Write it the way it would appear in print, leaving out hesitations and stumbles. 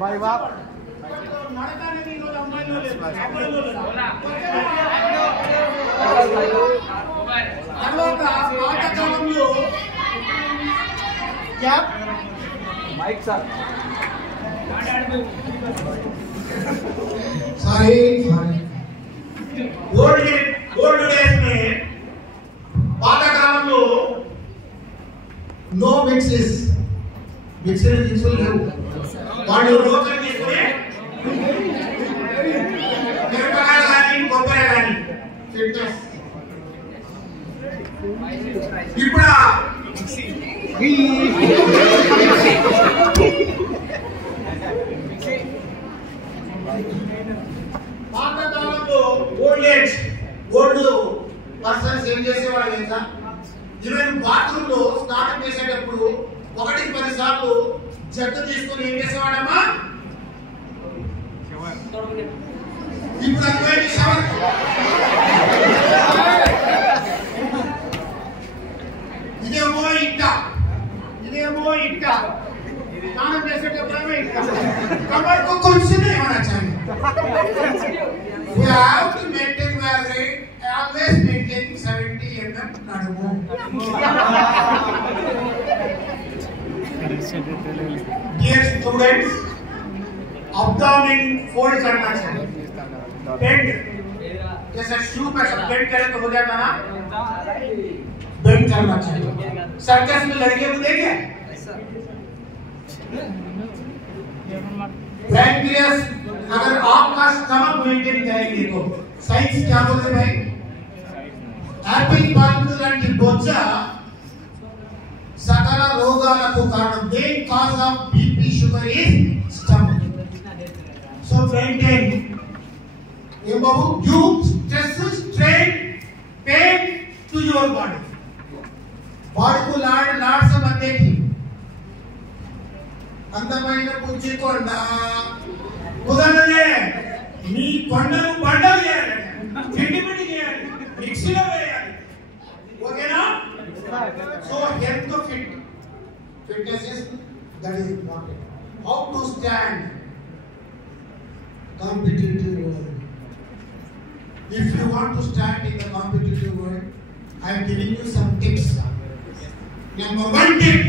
भाई बाप mic sir old days మే పాతకాలంలో నో మిక్సెస్ మిక్సెస్ లేవు. వాళ్ళు రోకలు తీసుకుని మిరపకాయలు కానీ కొబ్బరి కానీ ఫిట్నెస్. ఇప్పుడు పాతకాలంలో ఓల్డ్ పర్సన్స్ ఏం చేసేవాళ్ళు తెలుసా? ఈవెన్ బాత్రూమ్ లో స్నానం చేసేటప్పుడు 1-10 సార్లు జట్టు తీసుకుని ఏం చేసేవాడమ్మా? ఇప్పుడు అటువంటి షవర్ ఇదేమో ఇట్ట స్నానం చేసేటప్పుడేమో ఇట్ట కమర్కు కొంచెం ఏమన్నా చాలు. We have to maintain our rate, always maintain 70 mm నడుము. Dear students, abdomen fold करना चाहिए. Bend, जैसे शू पे सब bend करे तो हो जाता ना? Bend करना चाहिए. सर्कस में लड़कियों को देखे? पैंक्रियास अगर आपका स्टमक मेंटेन करेंगे तो साइंस क्या बोलते भाई? एपिक पार्टिकल लांటి బొజ్జ సకల రోగాలకు కారణం. Main cause of BP sugar is stomach. So maintain ఏ బాబు you stress strain pain to your body. బాడీకు లాడ్ से मत देखिए. అందమైన పుంజి కొండ కుదరదే. నీ కొండను బండలు చేయాలి, పిండి చేయాలి, మిక్సీలో వేయాలి. ఓకేనా? So health fitness is that is important. How to stand competitive world. If you want to stand in the competitive world, I am giving you some tips. Number 1 tip,